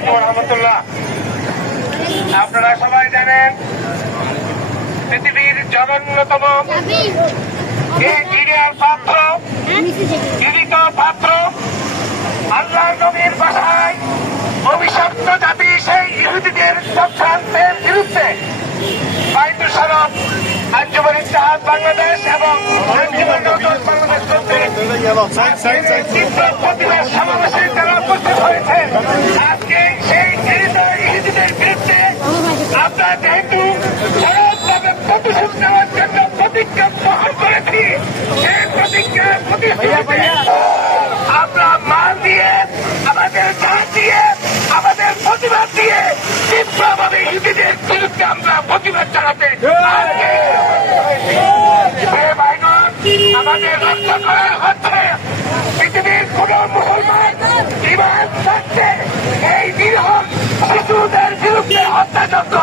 আলাইকুম রহমতুল্লাহ। আপনারা সবাই জানেন পৃথিবীর জঘন্যতম পাত্র জীবিত পাত্র আল্লাহ নবীর ভাষায় অভিশপ্ত জাতি সেই ইহুদিদের চক্রান্তের বিরুদ্ধে বাইতুল শরফ আঞ্জুমান ইত্তেহাদ বাংলাদেশ এবং আঞ্জুমান নওজোয়ান বাংলাদেশ তীব্র প্রতিবাদ সমাবেশে যারা উপস্থিত হয়েছেন, আজকে সেই ইহুদিদের বিরুদ্ধে আমরা যেহেতু সরবভাবে প্রতিশোধ নেওয়ার জন্য প্রতিজ্ঞা গ্রহণ করেছি, সেই প্রতিজ্ঞার প্রতিশ্রুতিতে আমরা মাল দিয়ে, আমাদের জান দিয়ে, আমাদের প্রতিবাদ দিয়ে তীব্রভাবে ইহুদিদের বিরুদ্ধে আমরা প্রতিবাদ জানাতে আমাদের রক্ষা করা হচ্ছে। পৃথিবীর কোন মুসলমান ইমান থাকছে এই নিরীহ শিশুদের বিরুদ্ধে হত্যাযজ্ঞ,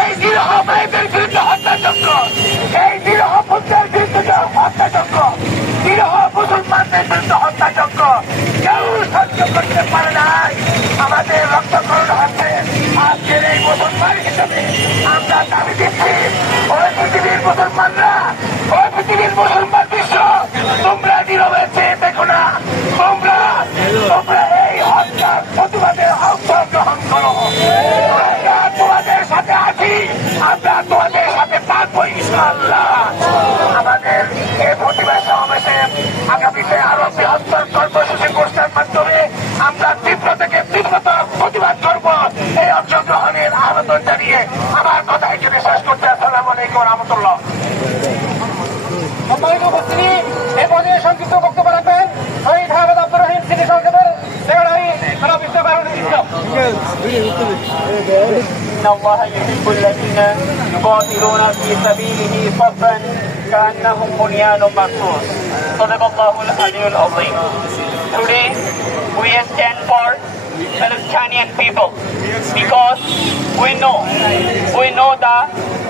এই নিরীহ মেয়েদের বিরুদ্ধে হত্যাযজ্ঞ, এই নিরীহ পুত্রের বিরুদ্ধে হত্যাযজ্ঞ, নিরীহ মুসলমানদের বিরুদ্ধে হত্যাযজ্ঞ কেউ সহ্য করতে পারে নাই। আমাদের রক্তকরণ হচ্ছে। আজকের এই মুসলমান হিসেবে আমরা দাবি দিচ্ছি, ওই পৃথিবীর মুসলমানরা, ওই পৃথিবীর মুসলমান বিশ্ব, তোমরা নীরবে চেয়ে দেখো না, তোমরা এই হত্যার প্রতিবাদে অংশগ্রহণ করো। আমরা তোমাদের সাথে আছি, আমরা তোমাদের সাথে থাকবো ইনশাআল্লাহ। আমাদের এই প্রতিবাদ সমাবেশে আগামীতে আরো বৃহত্তর কর্মসূচি ঘোষণার মাধ্যমে আমরা তীব্র থেকে তীব্রতর প্রতিবাদ করব। এই অংশগ্রহণের আবেদন জানিয়ে আমার কথা এখানে শেষ করতে। আসসালামু আলাইকুম রহমতুল্লাহ। সম্মানিত উপস্থিতি, এই পর্যায়ে সংক্ষিপ্ত বক্তব্য রাখবেন শহীদ আহমেদ আব্দুর রহিম সিটি সংসদের সেক্রেটারি জনাব ইসলাম বারুল ইসলাম। إن الله يحب الذين يقاتلون في سبيله صفا كأنهم بنيان مرصوص. صدق الله العلي العظيم. Today we stand for Palestinian people because we know the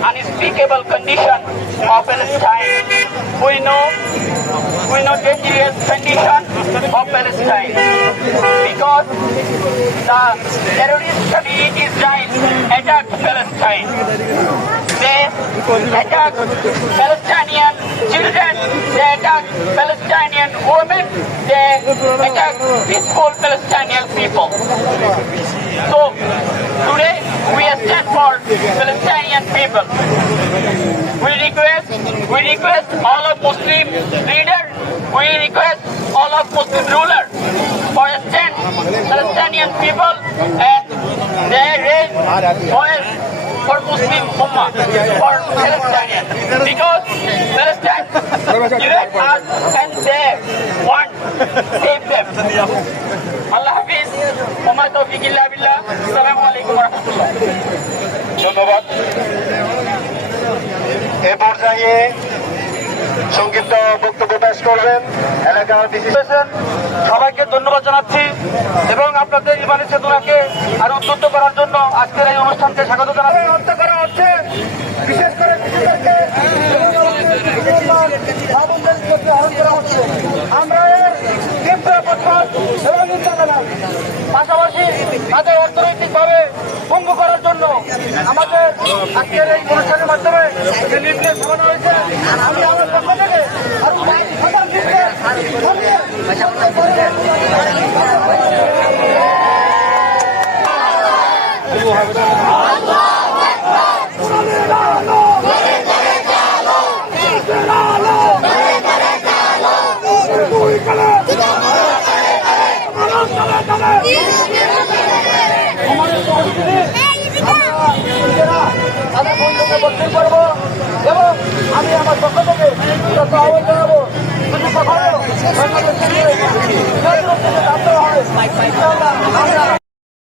unspeakable condition of Palestine. We know dangerous condition of Palestine because the terrorist community Israel attacked Palestine. They attack Palestinian children, they attack Palestinian women, they attack peaceful Palestinian people. So today we stand for Palestinian people. We request all of Muslim leaders, we request all of Muslim rulers for stand Palestinian people and they raise voice for Muslim Ummah, for Palestinian, because Palestine direct us and they want to save them. Allah Hafiz, Umar Tawfiq Illa Billah, Assalamu alaikum wa rahmatullah. ধন্যবাদ। এ পর্যায়ে সংক্ষিপ্ত বক্তব্য পেশ করবেন এলাকার সবাইকে ধন্যবাদ জানাচ্ছি এবং আপনাদের ইমানি চেতনাকে আরো উদ্বুদ্ধ করার জন্য আজকের এই অনুষ্ঠানকে স্বাগত জানাচ্ছি। হত্যা করা হচ্ছে, বিশেষ করে শিশুদেরকে আহ্বান করা হচ্ছে। আমরা এর তীব্র প্রতিবাদ এবং নিন্দা জানাই। পাশাপাশি তাদের অর্থনৈতিকভাবে পঙ্গু করার জন্য আমাদের আজকের এই অনুষ্ঠানের মাধ্যমে যে নির্দেশ জানানো হয়েছে, আমি আমার পক্ষ থেকে আরো তাদের বন্ধুকে বর্জন করবো এবং আমি আমার পক্ষ থেকে আহ্বান জানাবো যদি কখনো